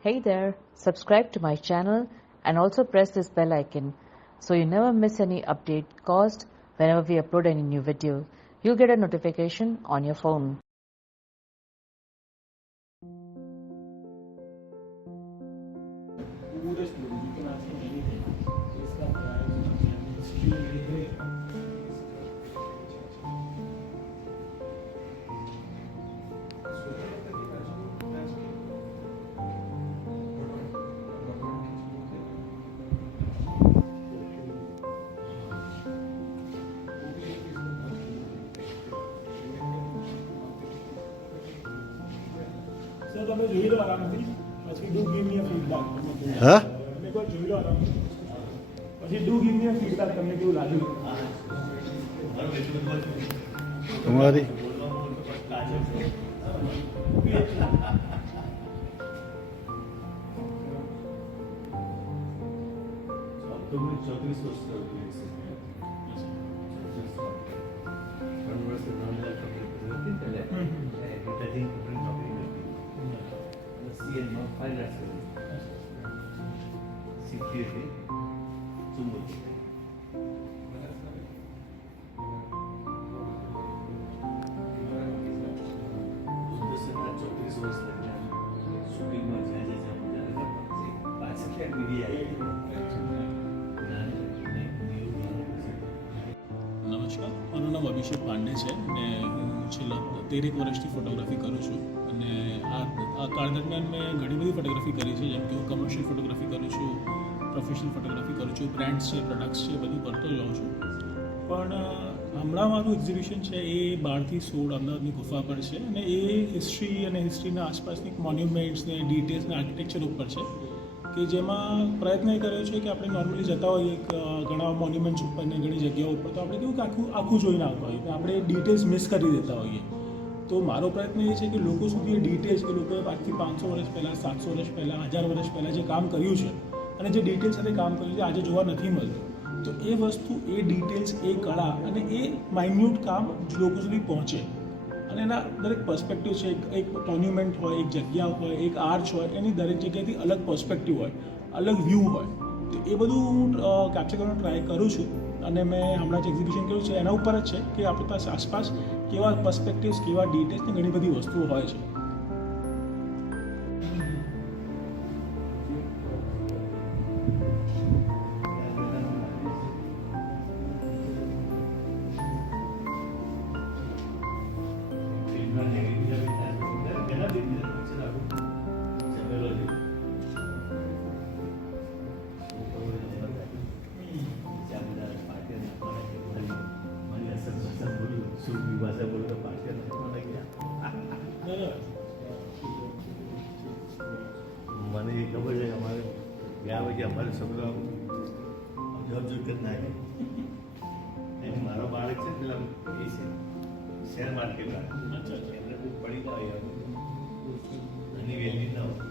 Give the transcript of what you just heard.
Hey there, subscribe to my channel and also press this bell icon so you never miss any update caused whenever we upload any new video. You'll get a notification on your phone. So તમે જોઈ લો આરામથી પછી do give me a feedback. હા તમે કોઈ જોઈ લો આરામથી પછી do give me a feedback તમને કેવું લાગ્યું? તમારી નમસ્કાર, મારું નામ અભિષેક પાંડે છે અને હું છેલ્લા 13 વર્ષથી ફોટોગ્રાફી કરું છું અને આ કાળ દરમિયાન મેં ઘણી બધી ફોટોગ્રાફી કરી છે, જેમ કે હું કમર્શિયલ ફોટોગ્રાફી કરું છું, પ્રોફેશનલ ફોટોગ્રાફી કરું છું, બ્રાન્ડ્સ છે, પ્રોડક્ટ્સ છે, બધું કરતો જાઉં છું. પણ હમણાં મારું એક્ઝિબિશન છે એ 12 થી 16 અમદાવાદની ગુફા પર છે અને એ હિસ્ટ્રી અને હિસ્ટ્રીના આસપાસની મોન્યુમેન્ટ્સ ને ડિટેલ્સ ને આર્કિટેક્ચર ઉપર છે કે જેમાં પ્રયત્ન એ કર્યો છે કે આપણે નોર્મલી જતા હોઈએ ઘણા મોન્યુમેન્ટ્સ ઉપર ને ઘણી જગ્યાઓ ઉપર તો આપણે કેવું કે આખું જોઈને આવતા હોઈએ તો આપણે ડિટેલ્સ મિસ કરી દેતા હોઈએ. તો મારો પ્રયત્ન એ છે કે લોકો સુધી એ ડિટેલ્સ કે લોકોએ 500 વર્ષ પહેલાં, 700 વર્ષ પહેલાં, 1000 વર્ષ પહેલાં જે કામ કર્યું છે અને જે ડિટેલ્સ સાથે કામ કર્યું છે આજે જોવા નથી મળતું, તો એ વસ્તુ, એ ડિટેલ્સ, એ કળા અને એ માઇન્યુટ કામ લોકો સુધી પહોંચે અને એના દરેક પર્સપેક્ટિવ છે. એક મોન્યુમેન્ટ હોય, એક જગ્યા હોય, એક આર્ચ હોય, એની દરેક જગ્યાએથી અલગ પર્સપેક્ટિવ હોય, અલગ વ્યૂ હોય. તો એ બધું હું કેપ્ચર કરવાનો ટ્રાય કરું છું અને મેં હમણાં જ એક્ઝિબિશન કર્યું છે એના ઉપર જ છે કે આપણી પાસે આસપાસ કેવા પર્સપેક્ટિવ્સ, કેવા ડિટેલ્સ ને ઘણી બધી વસ્તુઓ હોય છે. મને એ ખબર છે કે અમારે ગયા પછી અમારે છોકરા જોબ ના જાય. મારો બાળક છે પેલા એ છે શેર માર્કેટ એમને બહુ પડી ના હોય એની વેલ્યુ ના હોય.